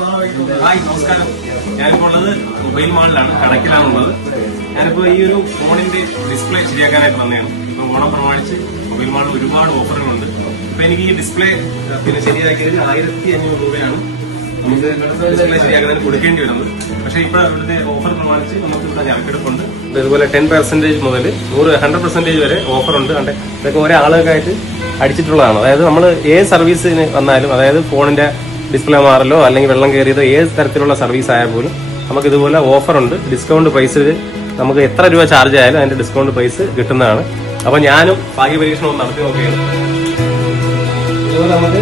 Hi, നമസ്കാരം. ഞാനിപ്പോൾ ഉള്ളത് മൊബൈൽ മാളിലാണ്, കടക്കിലാണുള്ളത്. ഞാനിപ്പോ ഈ ഒരു ഫോണിന്റെ ഡിസ്പ്ലേ ശരിയാക്കാനായിട്ട് വന്നതാണ്. ഇപ്പൊ ഓണം പ്രമാണിച്ച് മൊബൈൽ മാളിൽ ഒരുപാട് ഓഫറുകളുണ്ട്. ഇപ്പൊ എനിക്ക് ഈ ഡിസ്പ്ലേ പിന്നെ ശരിയാക്കിയത് 1500 രൂപയാണ് നമുക്ക് ഡിസ്പ്ലേ ശരിയാക്കുന്നതിന് കൊടുക്കേണ്ടി വരുന്നത്. പക്ഷെ ഇപ്പൊ ഇവിടുത്തെ ഓഫർ പ്രമാണിച്ച് നമുക്ക് ഇവിടെ ഞറക്കെടുപ്പുണ്ട്. ഇതുപോലെ 10% മുതൽ 100% വരെ ഓഫറുണ്ട്. കണ്ടേ, ഇതൊക്കെ ഒരാളുകൾക്കായിട്ട് അടിച്ചിട്ടുള്ളതാണ്. അതായത് നമ്മൾ ഏത് സർവീസിന് വന്നാലും, അതായത് ഫോണിന്റെ ഡിസ്പ്ലേ മാറലോ അല്ലെങ്കിൽ വെള്ളം കയറിയതോ ഏത് തരത്തിലുള്ള സർവീസ് ആയാൽ പോലും നമുക്ക് ഇതുപോലെ ഓഫറുണ്ട്. ഡിസ്കൗണ്ട് പ്രൈസിൽ നമുക്ക് എത്ര രൂപ ചാർജ് ആയാലും അതിന്റെ ഡിസ്കൗണ്ട് പ്രൈസ് കിട്ടുന്നതാണ്. അപ്പൊ ഞാനും ഭാഗ്യ പരീക്ഷണം ഒന്ന് നടത്തി നോക്കുകയാണ്. ഇതുപോലെ നമുക്ക്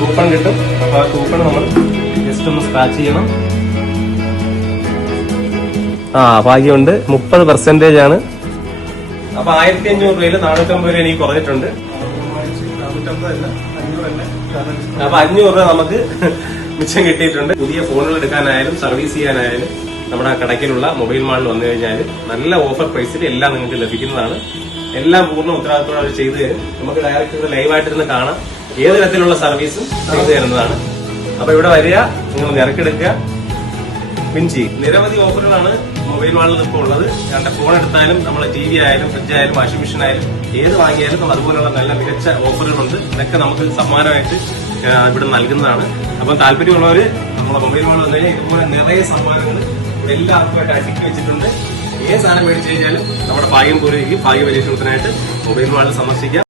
കൂപ്പൺ കിട്ടും. അപ്പൊ ആ കൂപ്പൺ നമ്മൾ ജസ്റ്റ് ഒന്ന് സ്ക്രാച്ച് ചെയ്യണം. ഭാഗ്യമുണ്ട്, 30% ആണ്. അപ്പൊ 1500 രൂപയിൽ 450 രൂപ എനിക്ക് കുറഞ്ഞിട്ടുണ്ട്. 450 അല്ല, 500 അല്ല. അപ്പൊ 500 രൂപ നമുക്ക് മിച്ചം കിട്ടിയിട്ടുണ്ട്. പുതിയ ഫോണുകൾ എടുക്കാനായാലും സർവീസ് ചെയ്യാനായാലും നമ്മുടെ കടക്കിലുള്ള മൊബൈൽ മാളിൽ വന്നു കഴിഞ്ഞാൽ നല്ല ഓഫർ പ്രൈസിൽ എല്ലാം നിങ്ങൾക്ക് ലഭിക്കുന്നതാണ്. എല്ലാം പൂർണ്ണ ഉത്തരവാദിത്തോടെ അവർ ചെയ്തു തരും. നമുക്ക് ഡയറക്റ്റ് ലൈവായിട്ടിരുന്ന് കാണാം. ഏത് തരത്തിലുള്ള സർവീസും ചെയ്തു തരുന്നതാണ്. അപ്പൊ ഇവിടെ വരിക, നിങ്ങൾ നിരക്കെടുക്കുക, വിൻ ചെയ്യും. നിരവധി ഓഫറുകളാണ് മൊബൈൽ മാളിൽ ഇപ്പോൾ ഉള്ളത്. ഞങ്ങളുടെ ഫോൺ എടുത്താലും നമ്മളെ TV ആയാലും ഫ്രിഡ്ജ് ആയാലും വാഷിംഗ് മെഷീൻ ആയാലും ഏത് വാങ്ങിയാലും അതുപോലുള്ള നല്ല മികച്ച ഓഫറുകളുണ്ട്. ഇതൊക്കെ നമുക്ക് സമ്മാനമായിട്ട് ഇവിടെ നൽകുന്നതാണ്. അപ്പം താല്പര്യമുള്ളവര് നമ്മളെ മൊബൈൽ മാളിൽ വന്നു കഴിഞ്ഞാൽ ഇതുപോലെ നിറയെ സമ്മാനങ്ങൾ എല്ലാവർക്കുമായിട്ട് അടുക്കി വെച്ചിട്ടുണ്ട്. ഏത് സാധനം മേടിച്ചു കഴിഞ്ഞാലും നമ്മുടെ ഭാഗ്യം പൂർവ്വിക്കും. ഭാഗ്യ പരീക്ഷണത്തിനായിട്ട് മൊബൈൽ മാളിൽ സന്ദർശിക്കാം.